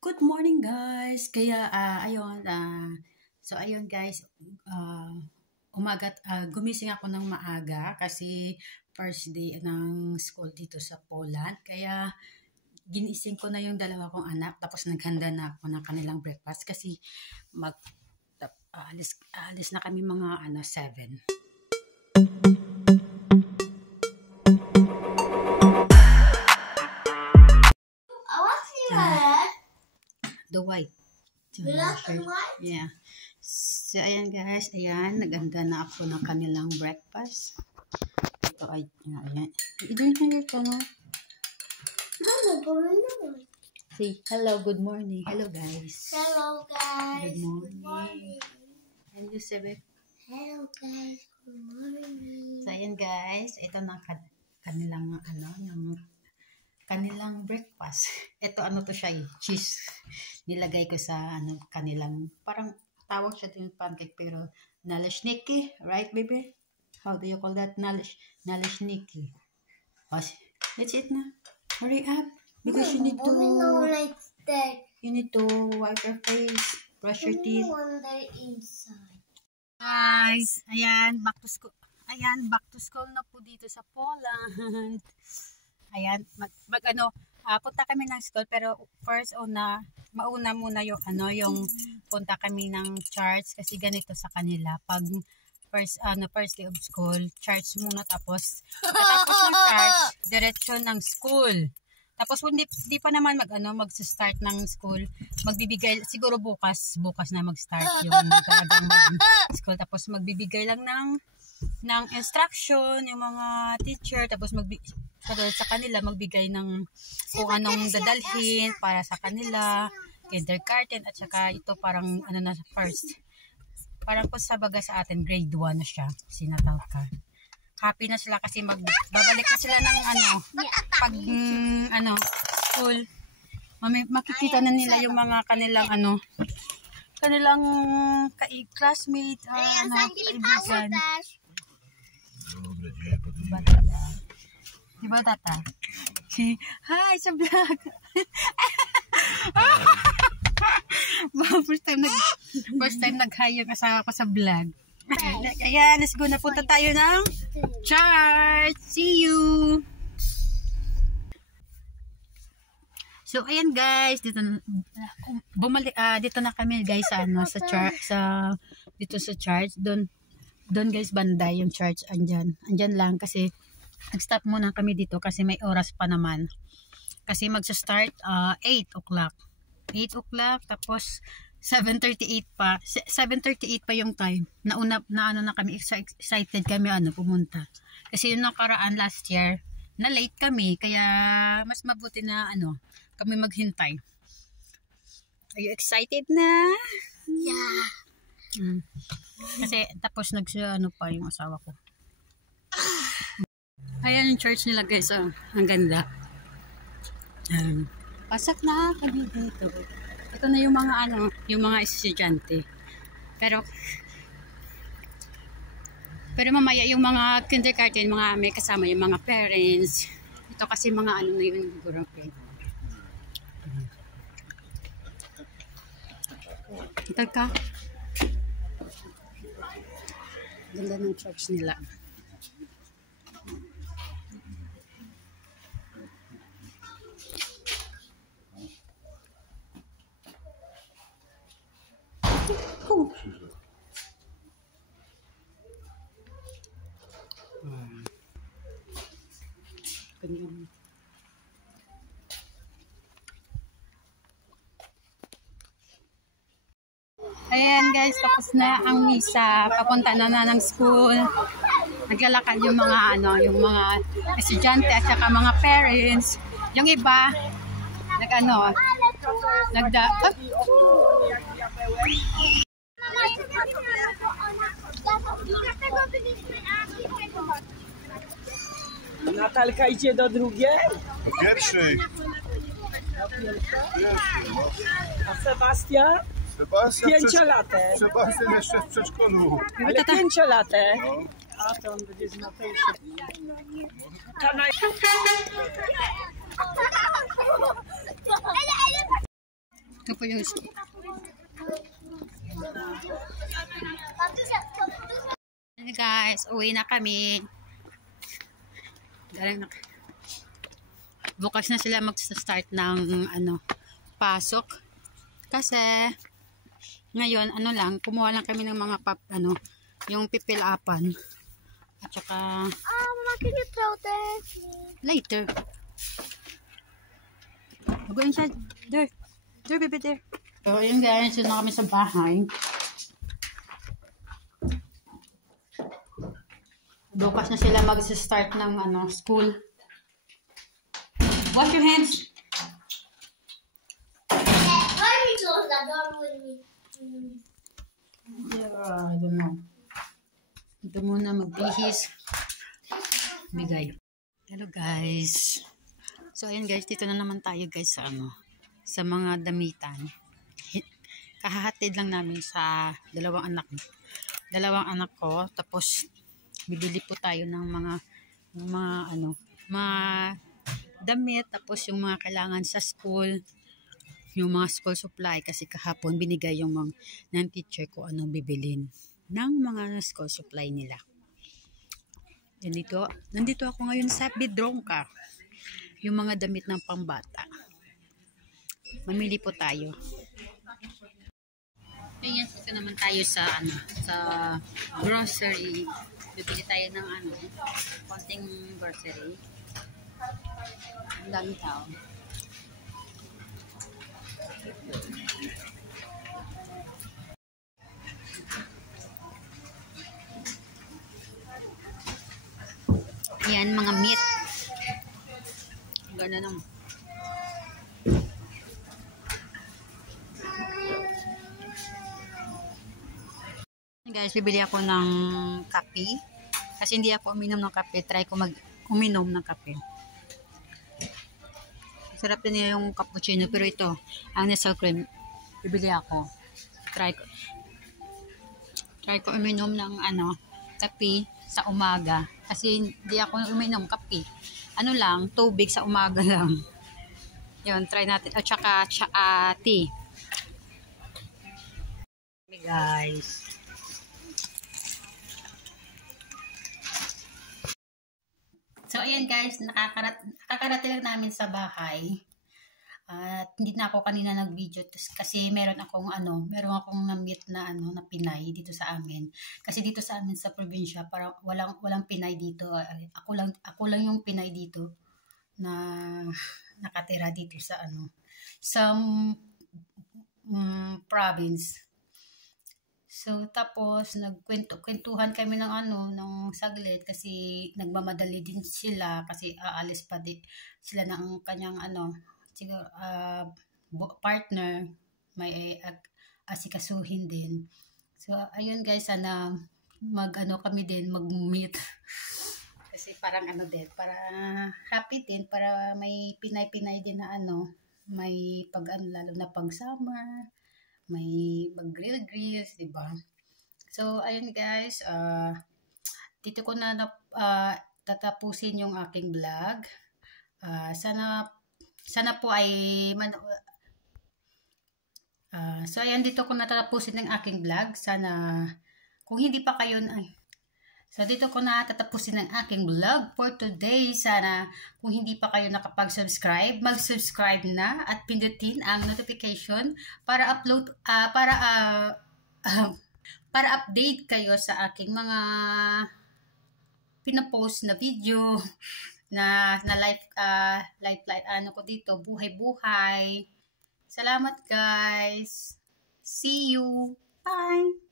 Good morning guys. Kaya ayun guys, gumising ako ng maaga kasi first day ng school dito sa Poland. Kaya ginising ko na yung dalawa kong anak tapos naghanda na ako ng kanilang breakfast kasi alis na kami mga 7. The white. Black and white? Yeah. So, ayan guys. Ayan. Naganda na ako ng kanilang breakfast. Ito ay, ayan. I-drink na ito, no? Say, hello, good morning. Hello guys. Hello guys. Good morning. And you, Sebe? Hello guys. Good morning. So, ayan guys. Ito na kanilang, yung kanilang breakfast. Ito to siya cheese. Nilagay ko sa kanilang, parang tawag siya din pancake pero naleśniki, right baby? How do you call that? Naleśniki. Oh, let's eat na. Hurry up. Because you need to wipe your face, brush your teeth. Guys, ayan, back to school. Ayan, back to school na po dito sa Poland. Ayan, punta kami ng school pero first mauna muna yung punta kami ng church kasi ganito sa kanila pag first day of school, church muna tapos ng church, diretso ng school. Tapos hindi pa naman mag-start ng school, magbibigay siguro bukas na mag-start yung talagang mag-school tapos magbibigay lang ng instruction yung mga teacher tapos sa kanila magbigay ng kung anong dadalhin para sa kanila, kindergarten at saka ito parang na first. Parang po sa baga sa atin grade 1 na siya, sinatawag ka. Happy na sila kasi babalik na sila ng pag school. Makikita na nila yung mga kanilang classmate, kaibigan. Diba tata? Hi sa vlog. First time nag-hi yung asawa ko sa vlog. Ayan, let's go na punta tayo ng church. See you. So ayan guys, dito na kami guys sa dito sa church. Doon guys banda yung church andyan lang kasi nag-stop muna kami dito kasi may oras pa naman. Kasi magsa-start 8 o'clock. 8 o'clock tapos 7:38 pa. 7:38 pa yung time. Na kami excited kami pumunta. Kasi yung nakaraan last year, na late kami kaya mas mabuti na kami maghintay. Are you excited na? Yeah. Kasi tapos pa yung asawa ko. Ayan yung church nila guys. Ang ganda. Pasak na kami dito. Ito na yung mga yung mga estudyante. Pero mamaya yung mga kindergarten, may kasama yung mga parents. Ito kasi mga na yun siguro. Ito ka. Ganda ng church nila. Ayan guys, tapos na ang misa. Papunta na ng school. Naglalakad yung mga yung mga estudyante at saka mga parents. Yung iba Natalka idzie do drugiej? Do pierwszej. A Sebastian? Pięciolatek. Sebastian jeszcze w przedszkolu. Ale 5-latek. No. A to on będzie z Matejszem. Ito po yung school. Hey guys, uwi na kami. Galing na. Bukas na sila mag-start ng pasok. Kasi ngayon kumuha lang kami ng mga yung pipilapan. At saka Mama, can you throw this? later. Go inside. There. There, baby, there. So, ayun guys, yun na kami sa bahay. Bukas na sila mag-start ng school. Wash your hands. Why are you close that door with me? Yeah, I don't know. Ito muna magbihis. Bigay. Hello guys. So ayun guys, dito na naman tayo guys sa mga damitan. Kahahatid lang namin sa dalawang anak ko. Tapos bibili po tayo ng mga damit, tapos yung mga kailangan sa school, yung mga school supply, kasi kahapon binigay yung ng teacher ko anong bibilin ng mga school supply nila. Nandito ako ngayon sa Bidrongka, yung mga damit ng pangbata. Mamili po tayo. Ayan, ito naman tayo sa grocery. Bibili tayo ng konting grocery. Ang daming tao. Ayan, mga meat. Gano'n naman. Guys, bibili ako ng kape. Kasi hindi ako uminom ng kape. Try ko uminom ng kape. Sarap din yung cappuccino. Pero ito, ang nasa cream, bibili ako. Try ko uminom ng kape sa umaga. Kasi hindi ako uminom kape. Tubig sa umaga lang. Yun, try natin. At saka tea. Hey guys. So, ayan guys, nakakarating lang namin sa bahay. At hindi na ako kanina nag-video kasi meron akong na-meet na na Pinay dito sa amin. Kasi dito sa amin sa probinsya, parang walang Pinay dito. Ako lang yung Pinay dito na nakatira dito sa province. So, tapos, nagkwentuhan kami ng saglit kasi nagmamadali din sila kasi aalis pa din sila ng kanyang siguro, partner, may asikasuhin din. So, ayun guys, sana kami din, mag-meet. Kasi parang para happy din, para may Pinay-Pinay din na may lalo na pag summer, may mag-grill-grills, diba? So, ayun guys, dito ko na tatapusin yung aking vlog. Sana po ay so, ayan, dito ko natatapusin ng aking vlog. Sana, kung hindi pa kayo so, dito ko na tatapusin ng aking vlog for today. Sana, kung hindi pa kayo nakapag-subscribe, mag-subscribe na at pindutin ang notification para para update kayo sa aking mga pinapost na video na life ko dito, buhay-buhay. Salamat guys. See you. Bye.